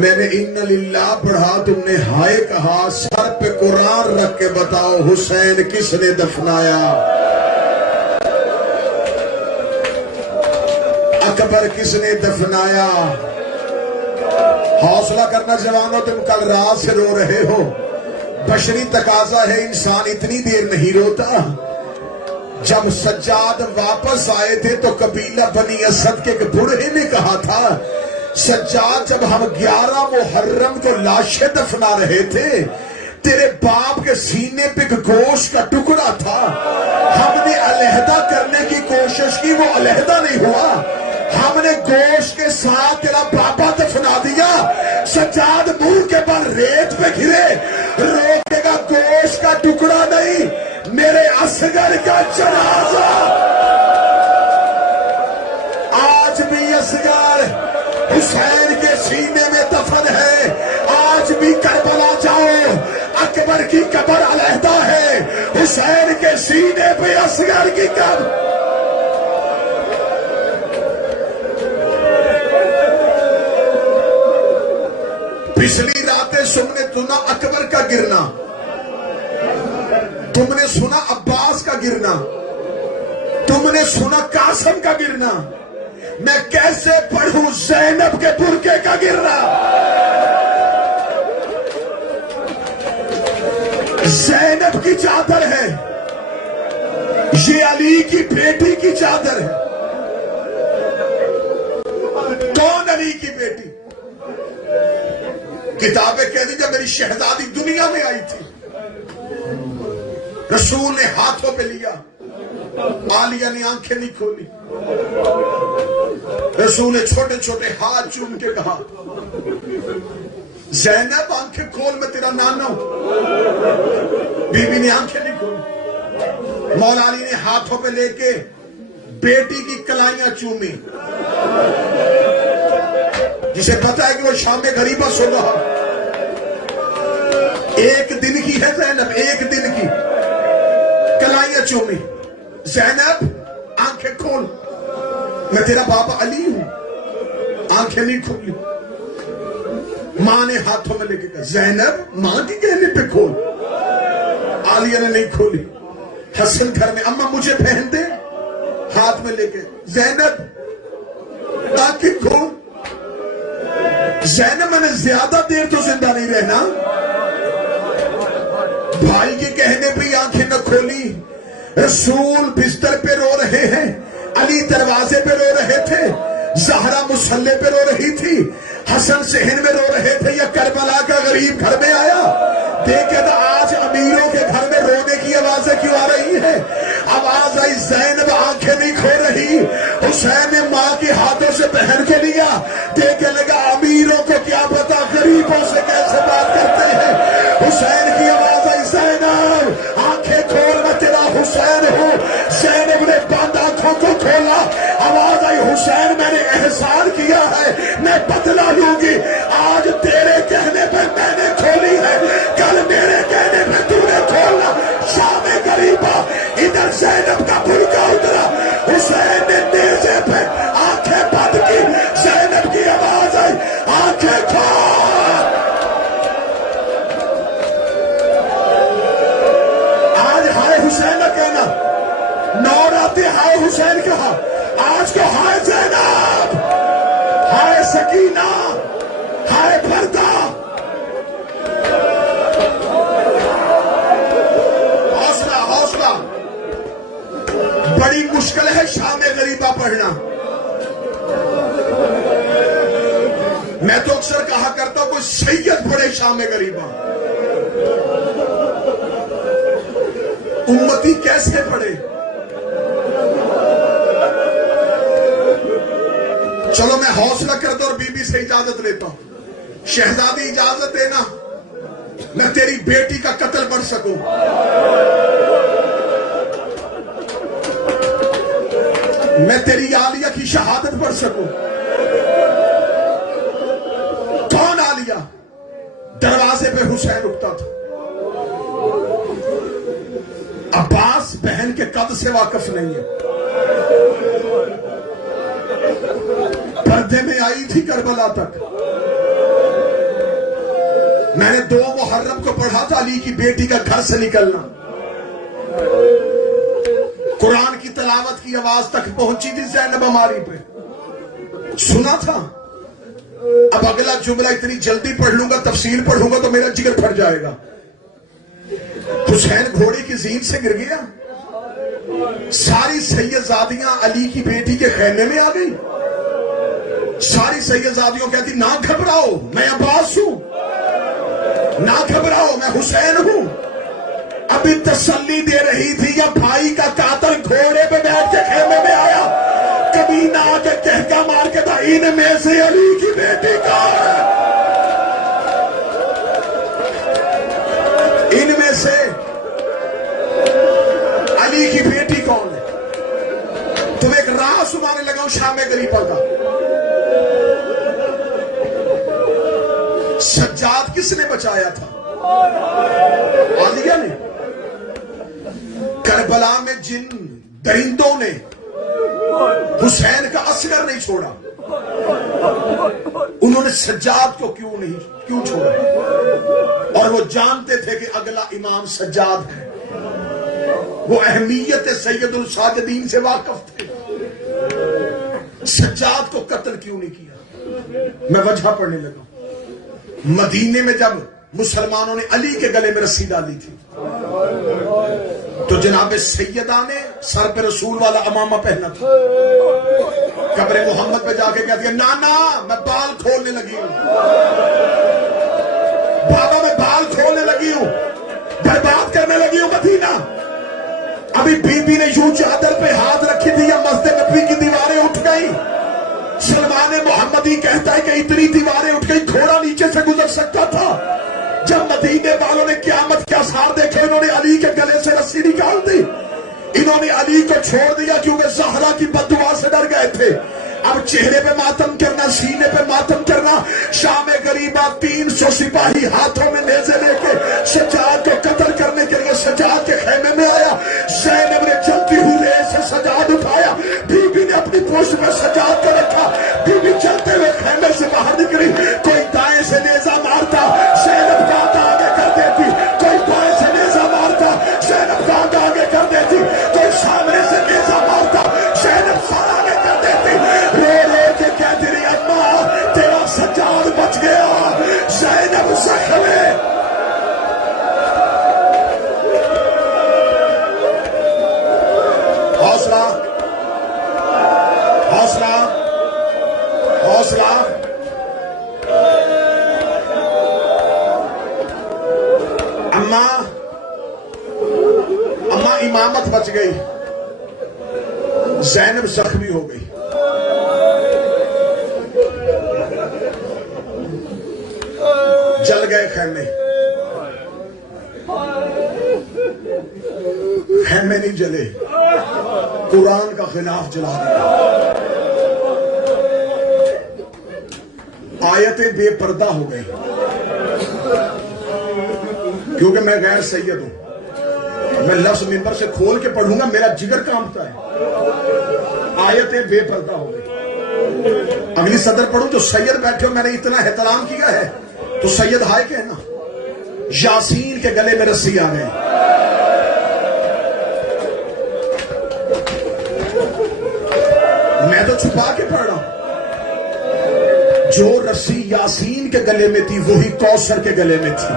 میں نے ان للہ پڑھا، تم نے ہائے کہا، سر پہ قرآن رکھ کے بتاؤ حسین کس نے دفنایا؟ اکبر کس نے دفنایا؟ حوصلہ کرنا جوانوں، تم کل رات سے رو رہے ہو۔ بشری تقاضا ہے، انسان اتنی دیر نہیں روتا۔ جب سجاد واپس آئے تھے تو قبیلہ بنی اسد کے بڑھے نے کہا تھا، سجاد جب ہم 11 محرم کو لاشیں دفنا رہے تھے، تیرے باپ کے سینے پہ گوشت کا ٹکڑا تھا، ہم نے علیحدہ کرنے کی کوشش کی، وہ علیحدہ نہیں ہوا، ہم نے گوشت کے ساتھ تیرا بابا دفنا دیا۔ سجاد منہ کے بل ریت پہ گرے، روکے گا گوشت کا ٹکڑا نہیں، میرے اصغر کا جنازہ۔ آج بھی اصغر حسین کے سینے میں دفن ہے، آج بھی کربلا جاؤ، اکبر کی قبر علیحدہ ہے، حسین کے سینے پہ اصغر کی قبر۔ پچھلی راتیں تم نے سنا اکبر کا گرنا، تم نے سنا عباس کا گرنا، تم نے سنا قاسم کا گرنا، میں کیسے پڑھوں زینب کے برقعے کا گرنا؟ زینب کی چادر ہے، یہ علی کی بیٹی کی چادر ہے۔ کون علی کی بیٹی؟ کتابیں کہتی جب میری شہزادی دنیا میں آئی تھی، رسول نے ہاتھوں پہ لیا، عالیہ نے آنکھیں نہیں کھولی، رسول نے چھوٹے چھوٹے ہاتھ چوم کے کہا، زینب آنکھیں کھول، میں تیرا نانا ہوں۔ بی بی نے آنکھیں نہیں کھولی، مولا علی نے ہاتھوں پہ لے کے بیٹی کی کلائیاں چومی، جسے پتا ہے کہ وہ شام غریبہ سو رہا، ایک دن کی ہے زینب، ایک دن کی، کلائیاں چومی۔ زینب آنکھیں کھول، میں تیرا بابا علی ہوں، آنکھیں نہیں کھولی۔ ماں نے ہاتھوں میں لے کے کہا، زینب ماں کی کہنے پہ کھول، عالیہ نے نہیں کھولی۔ حسن گھر میں، اماں مجھے پہن دے، ہاتھ میں لے کے، زینب آنکھیں کھول۔ زینب میں نے زیادہ دیر تو زندہ نہیں رہنا، بھائی کے کہنے پہ آنکھیں نہ کھولی۔ رسول بستر پہ رو رہے ہیں، علی دروازے پہ رو رہے تھے، زہرا مصلی پہ رو رہی تھی، حسن صحن میں رو رہے تھے، یا کربلا کا غریب گھر میں آیا دیکھے تو آج امیروں کے گھر میں رونے کی آوازیں کیوں آ رہی ہیں؟ آواز آئی، زینب آنکھیں نہیں کھو رہی، حسین نے ماں کے ہاتھوں سے پہن کے لیا، دیکھنے لگا امیروں کو کیا پتا غریبوں سے کیسے بات کرتے ہیں۔ حسین کی آواز آئی، زینب آنکھیں کھول، میں تیرا حسین ہوں۔ زینب نے بند آنکھوں کو کھولا، آواز آئی، حسین میں نے احسان کیا ہے، میں بدلہ لوں گی، آج تیرے کہنے پہ میں نے کھولی ہے، کل میرے کہنے پہ تو نے کھولنا۔ شام غریبہ، ادھر زینب کا برقع اترا، حسین نے نیزے پہ آنکھیں بند کی، زینب کی آواز آئی، آنکھیں کھول۔ آج ہائے حسین نہ کہنا، نو راتے ہائے حسین کہا، آج کو ہائے زینب، ہائے سکینہ، ہائے پردہ۔ حوصلہ حوصلہ، بڑی مشکل ہے شام غریبہ پڑھنا۔ میں تو اکثر کہا کرتا ہوں کوئی سید پڑھے شام غریبہ، امتی کیسے پڑھے؟ چلو میں حوصلہ کرتا اور بی بی سے اجازت لیتا ہوں، شہزادی اجازت دینا، میں تیری بیٹی کا قتل پڑھ سکوں۔ میں تیری عالیہ کی شہادت پڑھ سکوں۔ کون عالیہ؟ دروازے پہ حسین رکتا تھا، عباس بہن کے قد سے واقف نہیں ہے، پردے میں آئی تھی کربلا تک، میں نے 2 محرم کو پڑھا تھا علی کی بیٹی کا گھر سے نکلنا. قرآن کی تلاوت کی آواز تک پہنچی تھی زینب ہماری پہ, سنا تھا. اب اگلا جملہ اتنی جلدی پڑھ لوں گا, تفصیل پڑھوں گا تو میرا جگر پھٹ جائے گا. حسین گھوڑے کی زین سے گر گیا, ساری سیدزادیاں علی کی بیٹی کے خیمے میں آ گئی. ساری سیدزادیوں کہتی نہ گھبراؤ میں عباس ہوں, نہ گھبراؤ میں حسین ہوں. ابھی تسلی دے رہی تھی یا بھائی کا قاتل گھوڑے پہ بیٹھ کے خیمے میں آیا, کبھی نہ آ کے کہکا مار کے تھا ان میں سے علی کی بیٹی کون ہے, ان میں سے علی کی بیٹی کون ہے. تم ایک راہ سنانے لگا ہوں شام غریبہ کا. سجاد کس نے بچایا تھا؟ عالیہ نے. کربلا میں جن درندوں نے حسین کا اصغر نہیں چھوڑا, انہوں نے سجاد کو کیوں چھوڑا؟ اور وہ جانتے تھے کہ اگلا امام سجاد ہے, وہ اہمیت سید الساجدین سے واقف تھے. سجاد کو قتل کیوں نہیں کیا؟ میں وجہ پڑھنے لگا. مدینے میں جب مسلمانوں نے علی کے گلے میں رسی ڈالی تھی تو جناب سیدہ نے سر پہ رسول والا امامہ پہنا تھا. قبر محمد پہ جا کے کہتی ہے نانا میں بال کھولنے لگی ہوں, بابا میں بال کھولنے لگی ہوں, برباد کرنے لگی ہوں مدینہ. ابھی بی بی نے یوں چادر پہ ہاتھ رکھی تھی یا مسجد نبوی کی دیواریں اٹھ گئی. سلمان محمدی کہتا ہے کہ اتنی دیواریں اٹھ گئی گھوڑا نیچے سے گزر سکتا تھا. جب مدینے والوں نے قیامت کے آثار دیکھے انہوں نے علی کے گلے سے رسی نکال دی, انہوں نے علی کو چھوڑ دیا کیونکہ زہرا کی بددعا سے ڈر گئے تھے. اب چہرے پہ ماتم کرنا, سینے پہ ماتم کرنا. شام غریبہ 300 سپاہی ہاتھوں میں نیزے لے کے سجاد کو قتل کرنے کے لیے سجاد کے خیمے میں آیا. زینب نے چلتی ہوئی ریس سے سجاد اٹھایا, بی بی نے اپنی پوچھ میں سجاد کو رکھا. بی بی چلتے ہوئے خیمے سے باہر نکلی, کوئی دائیں سے نیزہ مارتا زینب بات آگے کر دیتی, کوئی بائیں سے نیزہ مارتا زینب بات آگے کر دیتی, کوئی سامنے سے نیزہ مارتا زینب سر آگے کر دیتی. رو رو کے کہتی رہی اماں تیرا سجاد بچ گیا, زینب زخم ہے. حوصلہ حوصلہ حوصلہ. اماں امامت بچ گئی, زینب زخمی ہو گئی. جل گئے خیمے, خیمے نہیں جلے, قرآن کا غلاف جلا دیا. آیتیں بے پردہ ہو گئی کیونکہ میں غیر سید ہوں. میں لفظ منبر سے کھول کے پڑھوں گا, میرا جگر کانپتا ہے. آیتیں بے پردہ ہو گئی. اگلی صدر پڑھوں تو سید بیٹھے ہو, میں نے اتنا احترام کیا ہے تو سید ہائے کہنا. یاسین کے گلے میں رسی آ گئی. میں تو چھپا کے پڑھ رہا ہوں. جو رسی یاسین کے گلے میں تھی وہی کوثر کے گلے میں تھی.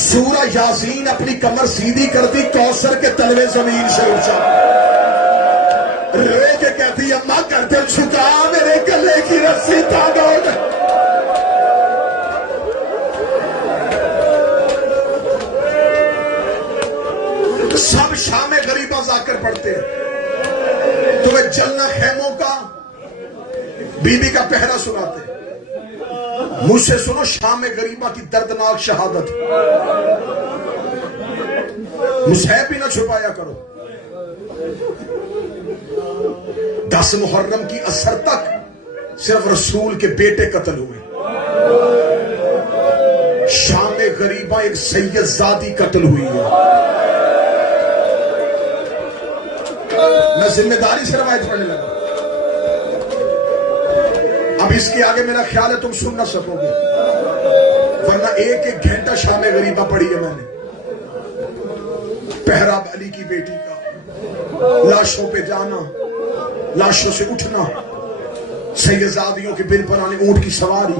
سورہ یاسین اپنی کمر سیدھی کرتی, کوثر کے تلوے زمین سے اونچا. رو کے کہتی اماں کرتے چھکا میرے گلے کی رسی تاگا ہو گئے. سب شام غریبہ ذاکر پڑھتے ہیں. تمہیں جلنا خیموں کا بی بی کا پہرا سناتے. مجھ سے سنو شام غریبہ کی دردناک شہادت. مصحف بھی نہ چھپایا کرو. 10 محرم کی اثر تک صرف رسول کے بیٹے قتل ہوئے. شام غریبہ ایک سید زادی قتل ہوئی ہے. میں ذمہ داری سے روایت پڑھنے لگا. اب اب اس کے آگے میرا خیال ہے تم سن نہ سکوگے، ورنہ ایک ایک گھنٹہ شام غریبہ پڑھی ہے میں نے، پہرا علی کی بیٹی کا، لاشوں پہ جانا، لاشوں سے اٹھنا، سیدزادیوں کے بل پر آنے، اونٹ کی سواری،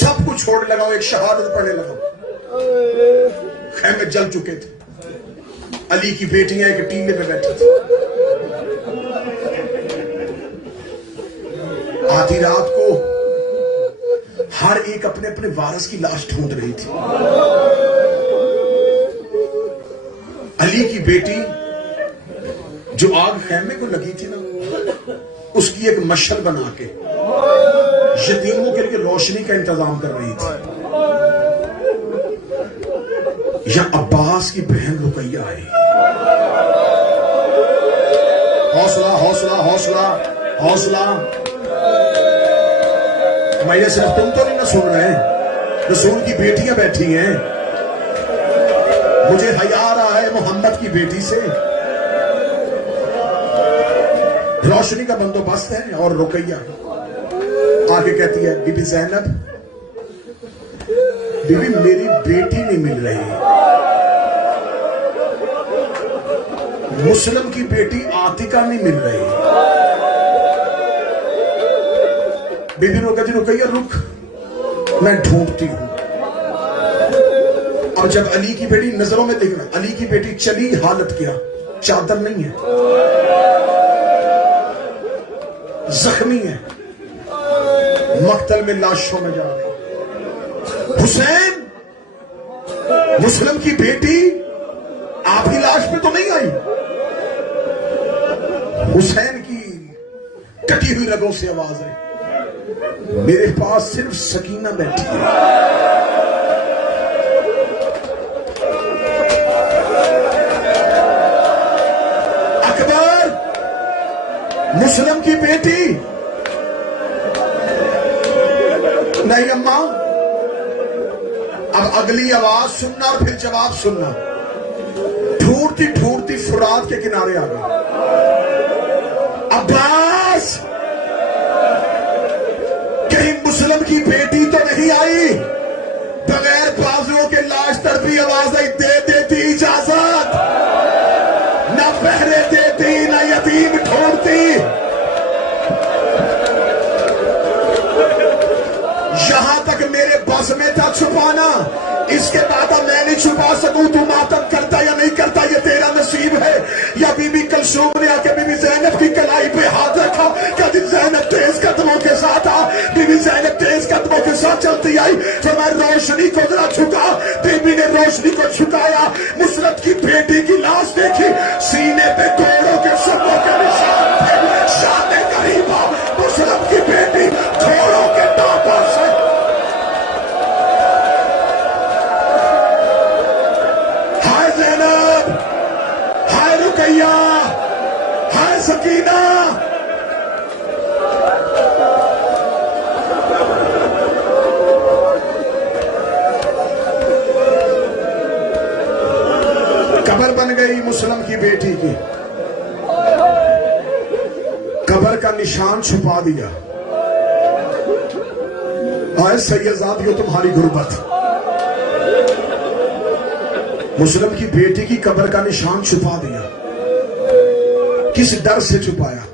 سب کچھ چھوڑ لگا، ایک شہادت پڑھنے لگا۔ خیمے جل چکے تھے، علی کی بیٹیاں ایک ٹیلے پہ بیٹھی تھی۔ آدھی رات کو ہر ایک اپنے اپنے وارث کی لاش ڈھونڈ رہی تھی۔ علی کی بیٹی جو آگ خیمے کو لگی تھی نا، اس کی ایک مشعل بنا کے یتیموں کے لیے روشنی کا انتظام کر رہی تھی۔ یا عباس کی بہن رقیہ آئی، حوصلہ حوصلہ حوصلہ حوصلہ، میں یہ صرف تم تو نہیں نہ سن رہے ہیں، رسول کی بیٹیاں بیٹھی ہیں، مجھے حیا آ رہا ہے محمد کی بیٹی سے۔ روشنی کا بندوبست ہے، اور رقیہ آگے کہتی ہے، بی بی زینب، بی بی میری بیٹی نہیں مل رہی، مسلم کی بیٹی عاتقہ نہیں مل رہی۔ بی بی رقیہ جی، رقیہ رک، میں ڈھونڈتی ہوں۔ اور جب علی کی بیٹی نظروں میں دیکھنا، علی کی بیٹی چلی، حالت کیا، چادر نہیں ہے، زخمی ہے، مقتل میں لاشوں میں جا رہی۔ حسین، مسلم کی بیٹی، آپ ہی لاش پہ تو نہیں آئی؟ حسین کی کٹی ہوئی رگوں سے آواز ہے، میرے پاس صرف سکینہ بیٹھی ہے۔ اکبر، مسلم کی بیٹی، نہیں اماں، اب اگلی آواز سننا اور پھر جواب سننا۔ ڈھونڈتی ڈھونڈتی فرات کے کنارے آ گئی۔ عباس، کہیں مسلم کی بیٹی تو نہیں آئی؟ بغیر بازوؤں کے لاش تڑپی آواز آئی، دے دیتی اجازت، نہ پہرے دیتی نہ یتیم ڈھونڈتی۔ یہاں تک میرے بس میں تھا چھپانا، اس کے بعد میں نہیں چھپا سکوں، تو ماتم کرتا یا نہیں کرتا یہ تیرا نصیب ہے۔ یا بی بی کلثوم نے آ کے بی بی زینب کی کلائی پہ ہاتھ رکھا، کہتی زینب تیز قدموں کے ساتھ آ۔ بی بی زینب تیز قدموں کے ساتھ چلتی آئی، فرمایا روشنی کو ذرا چھکا۔ بی بی نے روشنی کو چھکایا، مسرت کی بیٹی کی لاش دیکھی، سینے پہ گھوڑوں کے سبوں کے نشان تھے، شان غریبہ مسرت کی بیٹی گھوڑوں کے ٹاپوں سے۔ ہائے زینب، ہائے رقیہ، ہائے سکینہ۔ قبر بن گئی مسلم کی بیٹی کی، قبر کا نشان چھپا دیا۔ آئے سیدزادیوں تمہاری غربت، مسلم کی بیٹی کی قبر کا نشان چھپا دیا۔ کس ڈر سے چھپایا؟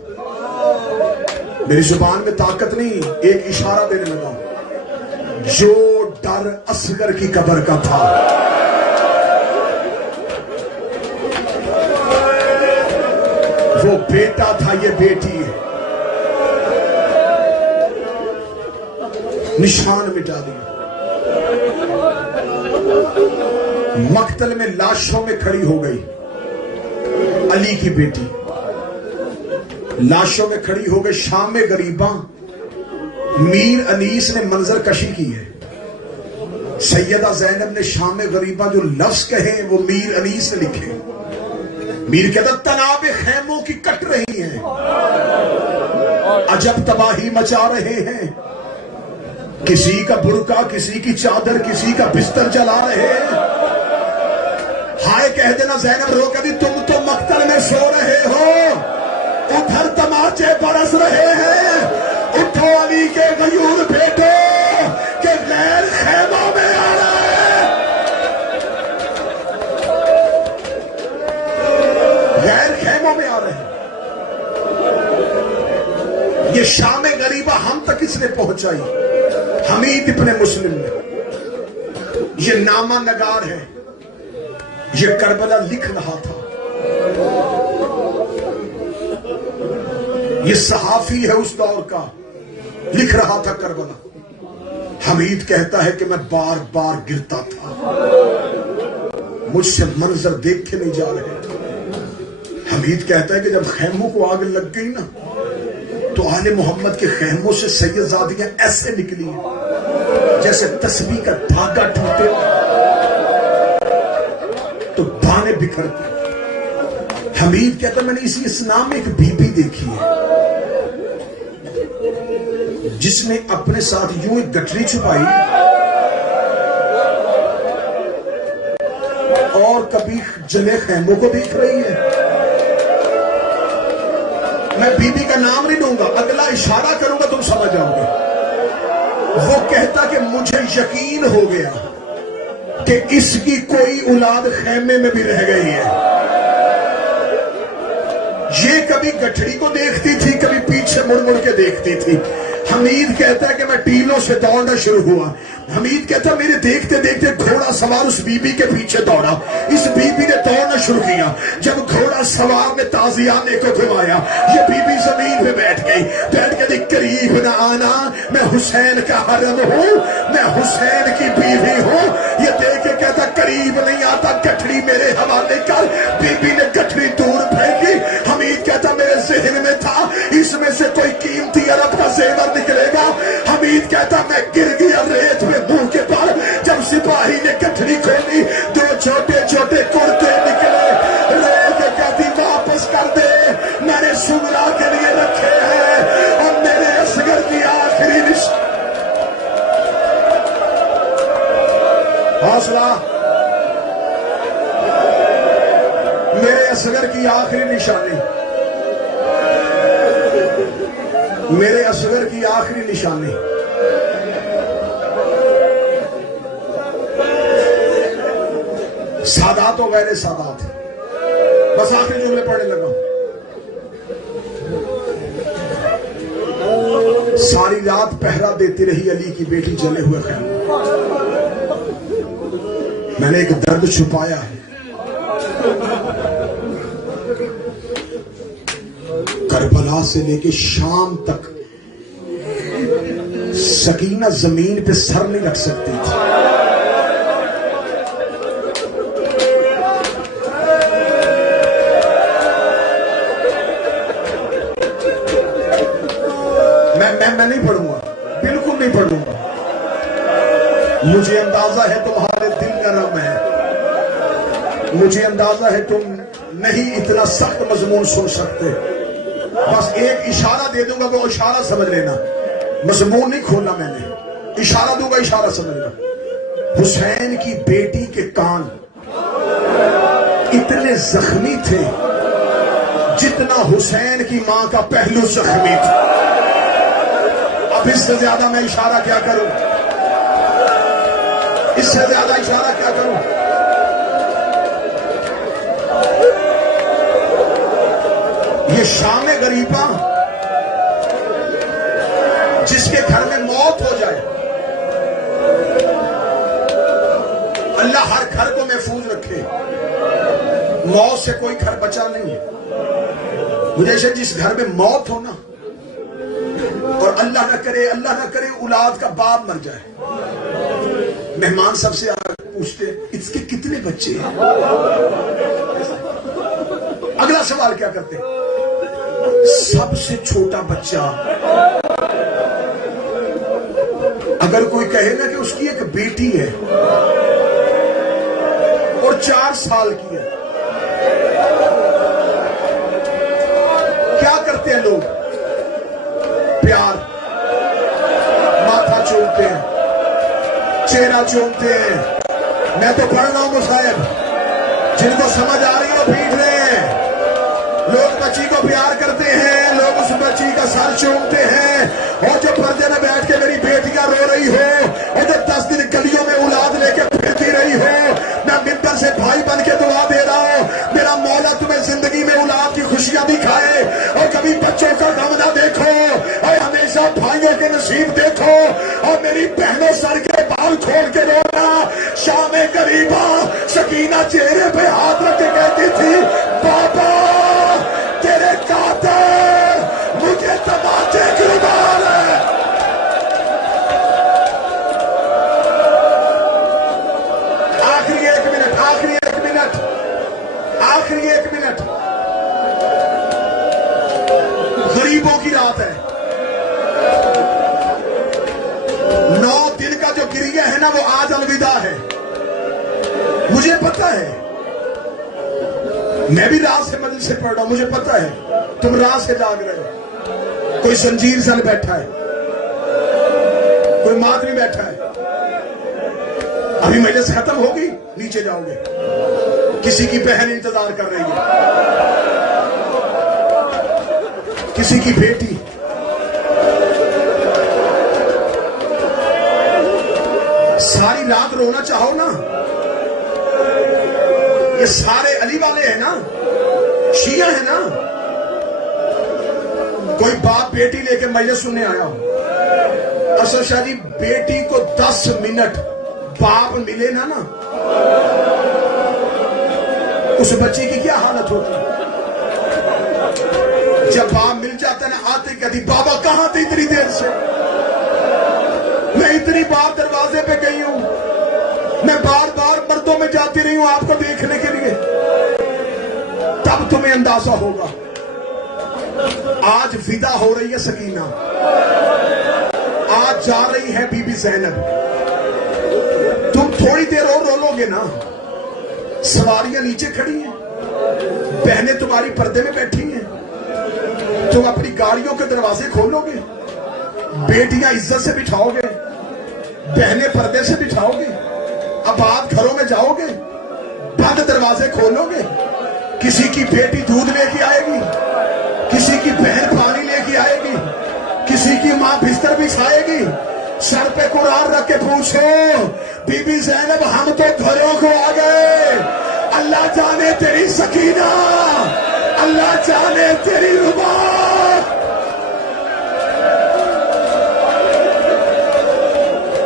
میری زبان میں طاقت نہیں، ایک اشارہ دینے لگا، جو ڈر اصغر کی قبر کا تھا، وہ بیٹا تھا، یہ بیٹی ہے۔ نشان مٹا دیا۔ مقتل میں لاشوں میں کھڑی ہو گئی علی کی بیٹی، لاشوں میں کھڑی ہو گئی۔ شام غریباں میر انیس نے منظر کشی کی ہے۔ سیدہ زینب نے شام غریباں جو لفظ کہے وہ میر انیس نے لکھے۔ میر کہتا تناب خیموں کی کٹ رہی ہیں، عجب تباہی مچا رہے ہیں، کسی کا برقع، کسی کی چادر، کسی کا بستر جلا رہے ہیں۔ ہائے کہہ دینا زینب رو کہتی تم تو مقتل میں سو رہے ہو، ادھر تماچے برس رہے ہیں، اٹھو علی کے یہ شام غریبہ ہم تک اس نے پہنچائی حمید ابن مسلم نے. یہ نامہ نگار ہے, یہ کربلا لکھ رہا تھا. یہ صحافی ہے اس دور کا, لکھ رہا تھا کربلا. حمید کہتا ہے کہ میں بار بار گرتا تھا, مجھ سے منظر دیکھ کے نہیں جا رہے. حمید کہتا ہے کہ جب خیموں کو آگ لگ گئی نا تو آل محمد کے خیموں سے سیدزادیاں ایسے نکلی ہیں جیسے تسبیح کا دھاگا ٹوٹے تو دانے بکھرتے. حمید کہتا ہے میں نے اسی اسلام میں ایک بی بی دیکھی ہے جس نے اپنے ساتھ یوں ایک گٹری چھپائی اور کبھی جلے خیموں کو دیکھ رہی ہے. میں بی بی کا نام نہیں دوں گا, اگلا اشارہ کروں گا تم سمجھ جاؤ گے. وہ کہتا کہ مجھے یقین ہو گیا کہ اس کی کوئی اولاد خیمے میں بھی رہ گئی ہے. یہ کبھی گٹھڑی کو دیکھتی تھی, کبھی پیچھے مڑ مڑ کے دیکھتی تھی. حمید کہتا ہے کہ میں ٹیلوں سے دوڑنا شروع ہوا. حمید کہتا ہے میرے دیکھتے دیکھتے گھوڑا سوار اس بی بی کے پیچھے دوڑا. اس بی بی نے دوڑنا شروع کیا. جب گھوڑا سوار نے تازیانے کو گھمایا, یہ بی بی زمین پہ بیٹھ گئی. بیٹھ کے دیکھ قریب نہ آنا, میں حسین کا حرم ہوں, میں حسین کی بیوی ہوں. یہ دیکھ کے کہتا قریب نہیں آتا, گٹھڑی میرے حوالے کر. بی بی نے گٹھڑی دور پھینکی. حمید کہتا میرے ذہن میں تھا اس میں سے کوئی قیمتی عرب کا زیور نکلے گا. حمید کہتا میں گر گیا ریت میں منہ کے پر. جب سپاہی نے گٹھڑی کھولی, دو چھوٹے چھوٹے کرتے نکلے. ریت کہتی واپس کر دے, میں نے سمرا کے لیے رکھے ہیں اور میرے اصغر کی آخری حوصلہ, میرے اصغر کی آخری نشانی, میرے اصغر کی آخری نشانی. سادات و غیر سادات. بس آخری جملے پڑھنے لگا. ساری رات پہرا دیتی رہی علی کی بیٹی جلے ہوئے خیمے. میں نے ایک درد چھپایا ہے, کربلا سے لے کے شام تک سکینہ زمین پہ سر نہیں رکھ سکتی تھی. میں نہیں پڑھوں گا, بالکل نہیں پڑھوں گا. مجھے اندازہ ہے تمہارے دل نرم ہے, مجھے اندازہ ہے تم نہیں اتنا سخت مضمون سن سکتے. بس ایک اشارہ دے دوں گا, وہ اشارہ سمجھ لینا. مضمون نہیں کھولنا میں نے, اشارہ دوں گا, اشارہ سمجھنا. حسین کی بیٹی کے کان اتنے زخمی تھے جتنا حسین کی ماں کا پہلو زخمی تھا. اب اس سے زیادہ میں اشارہ کیا کروں, اس سے زیادہ اشارہ کیا کروں. یہ شام غریبہ جس کے گھر میں موت ہو جائے, اللہ ہر گھر کو محفوظ رکھے. موت سے کوئی گھر بچا نہیں ہے. مجھے جس گھر میں موت ہو نا, اور اللہ نہ کرے اولاد کا باپ مر جائے, مہمان سب سے پوچھتے اس کے کتنے بچے ہیں. اگلا سوال کیا کرتے, سب سے چھوٹا بچہ. اگر کوئی کہے نا کہ اس کی ایک بیٹی ہے اور 4 سال کی ہے, کیا کرتے ہیں لوگ؟ پیار, ماتھا چومتے ہیں, چہرہ چومتے ہیں. میں تو پڑھ رہا ہوں مصائب, جن کو سمجھ آ رہی ہو پیٹ رہے ہیں. لوگ بچی کو پیار کرتے ہیں, لوگ اس بچی کا سر چومتے ہیں. اور جو پردے میں بیٹھ کے میری بیٹیاں رو رہی ہو, اور جو 10 دن گلیوں میں اولاد لے کے پھرتی رہی ہو, میں ممبر سے بھائی بن کے دعا دے رہا ہوں, میرا مولا تمہیں زندگی میں اولاد کی خوشیاں دکھائے اور کبھی بچوں کا غم نہ دیکھو. اور میاں بھائیوں کے نصیب دیکھو اور میری بہنوں سر کے بال کھول کے رونا. شام غریبا سکینہ چہرے پہ ہاتھ رکھ کے کہتی تھی بابا تیرے قاتل مجھے تماچے کیوں مار ہے. آخری ایک منٹ غریبوں کی رات ہے. 9 دن کا جو گریہ ہے نا وہ آج الوداع ہے. مجھے پتا ہے میں بھی رات سے مجلس سے پڑھ رہا ہوں. مجھے پتا ہے تم رات سے جاگ رہے ہو. کوئی زنجیر زن بیٹھا ہے, کوئی ماتمی بیٹھا ہے. ابھی مجلس ختم ہوگی نیچے جاؤ گے. کسی کی بہن انتظار کر رہی ہے, کسی کی بیٹی. ساری رات رونا چاہو نا. یہ سارے علی والے ہیں نا, شیعہ ہیں نا. کوئی باپ بیٹی لے کے مجلس سننے آیا ہو. اصل شاہ جی بیٹی کو 10 منٹ باپ ملے نا اس بچی کی کیا حالت ہوتی ہے. جب باپ مل جاتا ہے نا آتے کہتی بابا کہاں تھے اتنی دیر سے. میں اتنی بار دروازے پہ گئی ہوں, میں بار بار مردوں میں جاتی رہی ہوں آپ کو دیکھنے کے لیے. تب تمہیں اندازہ ہوگا. آج ودا ہو رہی ہے سکینہ, آج جا رہی ہے بی بی زینب. تم تھوڑی دیر اور رو لو گے نا. سواریاں نیچے کھڑی ہیں, بہنیں تمہاری پردے میں بیٹھی ہیں. تم اپنی گاڑیوں کے دروازے کھولو گے, بیٹیاں عزت سے بٹھاؤ گے, بہنیں پردے سے بٹھاؤ گے. اب آپ گھروں میں جاؤ گے, بند دروازے کھولو گے. کسی کی بیٹی دودھ لے کے آئے گی, کسی کی بہن پانی لے کے آئے گی, کسی کی ماں بستر بچھائے گی. سر پہ قرآن رکھ کے پوچھو بی بی زینب ہم تو گھروں کو آ گئے. اللہ جانے تیری سکینہ, اللہ جانے تیری ربا.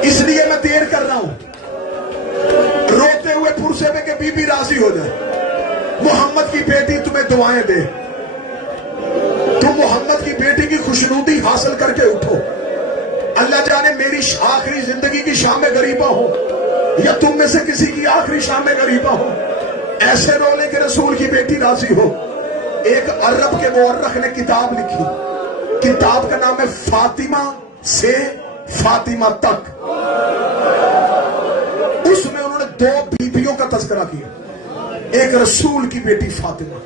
اس لیے میں دیر کر رہا ہوں, روتے ہوئے پرسے میں کہ بی بی راضی ہو جائے. محمد کی بیٹی تمہیں دعائیں دے, تم محمد کی بیٹی کی خوشنودی حاصل کر کے اٹھو. اللہ جانے میری آخری زندگی کی شام غریبہ ہو یا تم میں سے کسی کی آخری شام غریبہ ہو, ایسے رولے کہ رسول کی بیٹی راضی ہو. ایک عرب کے مورخ نے کتاب لکھی, کتاب کا نام ہے فاطمہ سے فاطمہ تک. اس میں انہوں نے 2 بیویوں کا تذکرہ کیا. ایک رسول کی بیٹی فاطمہ,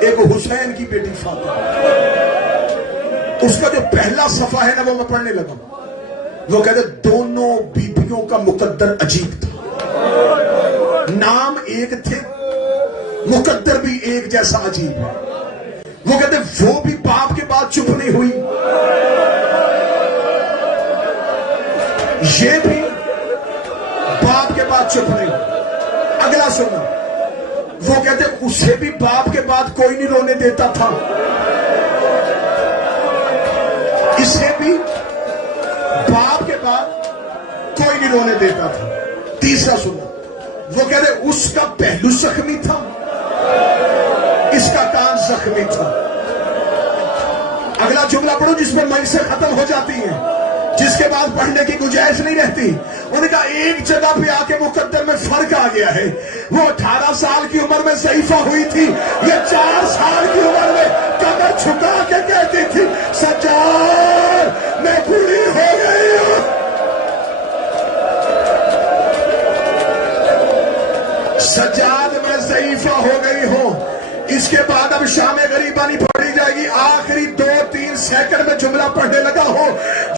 ایک حسین کی بیٹی فاطمہ. اس کا جو پہلا صفحہ ہے نا وہ میں پڑھنے لگا. وہ کہتے دونوں بیویوں کا مقدر عجیب تھا. نام ایک تھے, مقدر بھی ایک جیسا عجیب ہے. وہ کہتے وہ بھی باپ کے بعد چپ نہیں ہوئی, یہ بھی باپ کے بعد چپ نہیں ہوئی. اگلا سننا, وہ کہتے اسے بھی باپ کے بعد کوئی نہیں رونے دیتا تھا, اسے بھی باپ کے بعد کوئی نہیں رونے دیتا تھا. تیسرا سننا, وہ کہتے اس کا پہلو زخمی تھا, اس کا کان زخمی تھا. اگلا جملہ پڑھو جس پر مئی سے ختم ہو جاتی ہے, جس کے بعد پڑھنے کی گنجائش نہیں رہتی. ان کا ایک جگہ پہ آ کے مقدر میں فرق آ گیا ہے. وہ 18 سال کی عمر میں ضعیفہ ہوئی تھی, یہ 4 سال کی عمر میں کمر چھکا کے کہتی تھی سجاد میں بوڑھی ہو گئی ہوں. سجاد میں ضعیفہ ہو گئی ہوں. اس کے بعد اب شام غریبہ نہیں پڑھی جائے گی. آخری 2-3 سیکنڈ میں جملہ پڑھنے لگا ہو.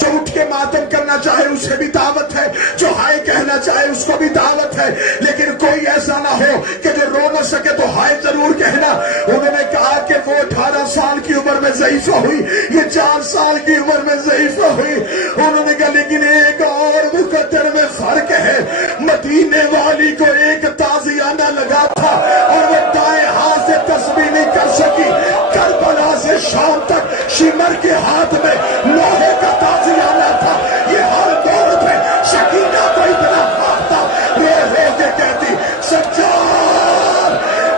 جو اٹھ کے ماتم کرنا چاہے اسے بھی دعوت ہے, جو ہائے کہنا چاہے اس کو بھی دعوت ہے, لیکن کوئی ایسا نہ ہو کہ جو رو نہ سکے تو ہائے ضرور کہنا. انہوں نے کہا کہ وہ 18 سال کی عمر میں ضعیفہ ہوئی, یہ 4 سال کی عمر میں ضعیفہ ہوئی. انہوں نے کہا لیکن ایک اور مقدر میں فرق ہے. مدینے والی کو ایک تازیانہ لگا تھا اور وہ دائیں ہاتھ سے تسبیح نہیں کر سکی, کربلا سے شام تک شمر کے ہاتھ میں لوہے کا تازیانہ تھا. یہ ہر موڑ پہ سکینہ کو اتنا مارتا رو رو کے کہتی سجاد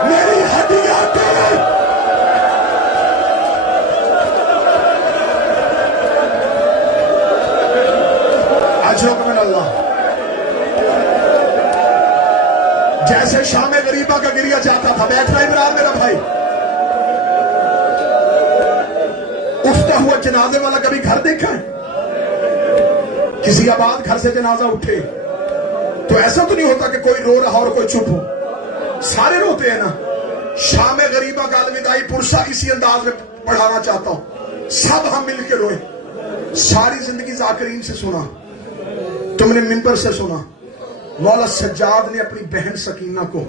میری ہڈیاں توڑ. اجرک من اللہ. جیسے شام غریبہ کا گریہ جاتا تھا. بیٹھنا عمران میرا بھائی. اٹھتا ہوا جنازے والا کبھی گھر دیکھا ہے؟ کسی آباد گھر سے جنازہ اٹھے تو ایسا تو نہیں ہوتا کہ کوئی رو رہا اور کوئی چپ ہو. سارے روتے ہیں نا. شام غریبہ کا الوداعی پرسہ اسی انداز میں پڑھانا چاہتا ہوں. سب ہم مل کے روئے. ساری زندگی ذاکرین سے سنا, تم نے منبر سے سنا. مولا سجاد نے اپنی بہن سکینہ کو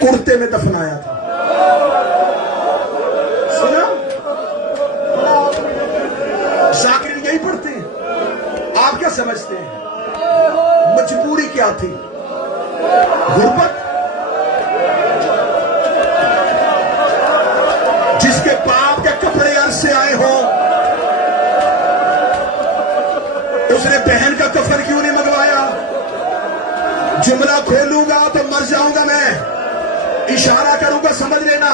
کرتے میں دفنایا تھا. سنا؟ ذاکرین یہی پڑھتے ہیں. آپ کیا سمجھتے ہیں مجبوری کیا تھی؟ غربت. جس کے باپ کے کپڑے عرض سے آئے ہوں اس نے بہن کا کفن کیوں نہیں منگوایا؟ جملہ کھولوں گا تو مر جاؤں گا میں. اشارہ کروں گا سمجھ لینا.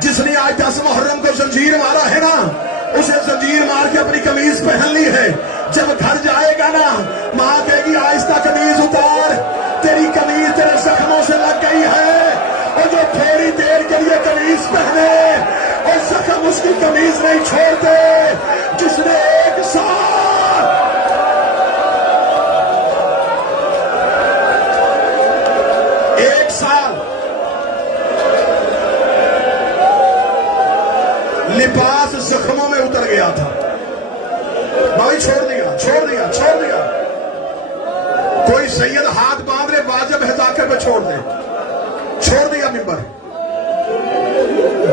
جس نے آج 10 محرم کو زنجیر مارا ہے نا, اسے زنجیر مار کے اپنی قمیض پہن لی ہے. جب گھر جائے گا نا ماں کہے گی آہستہ قمیض اتار, تیری قمیض تیرے زخموں سے لگ گئی ہے. اور جو تھوڑی دیر کے لیے قمیض پہنے اور زخم اس کی قمیض نہیں چھوڑتے. جس نے ایک سال لباس زخموں میں اتر گیا تھا. بھائی چھوڑ دیا. کوئی سید ہاتھ باندھ لے واجب ہے ذاکر پہ چھوڑ دے. چھوڑ دیا منبر.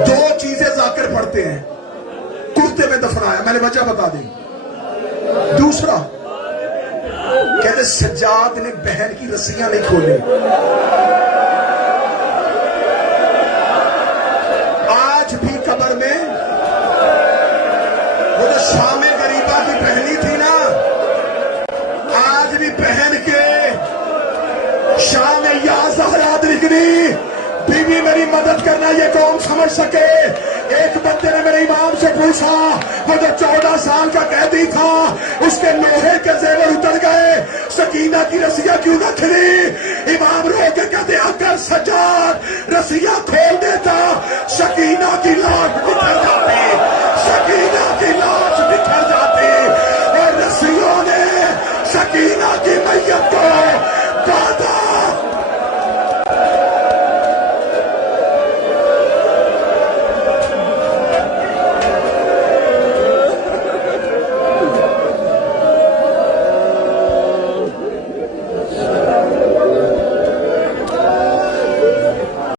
2 چیزیں ذاکر پڑھتے ہیں. کرتے میں دفنایا, میں نے وجہ بتا دی. دوسرا کہتے سجاد نے بہن کی رسیاں نہیں کھولی. آج بھی قبر میں وہ جو شام غریبہ کی پہنی تھی نا, آج بھی پہن کے شام یا زہرا لکھنی بی بی میری مدد کرنا یہ قوم سمجھ سکے. ایک بندے نے میرے امام سے پوچھا وہ جو 14 سال کا قیدی تھا اس کے لوہے کے زیور اتر گئے, سکینہ کی رسیاں کیوں نہ کھلی؟ امام رو کے کہتے اگر سجاد رسیاں کھول دے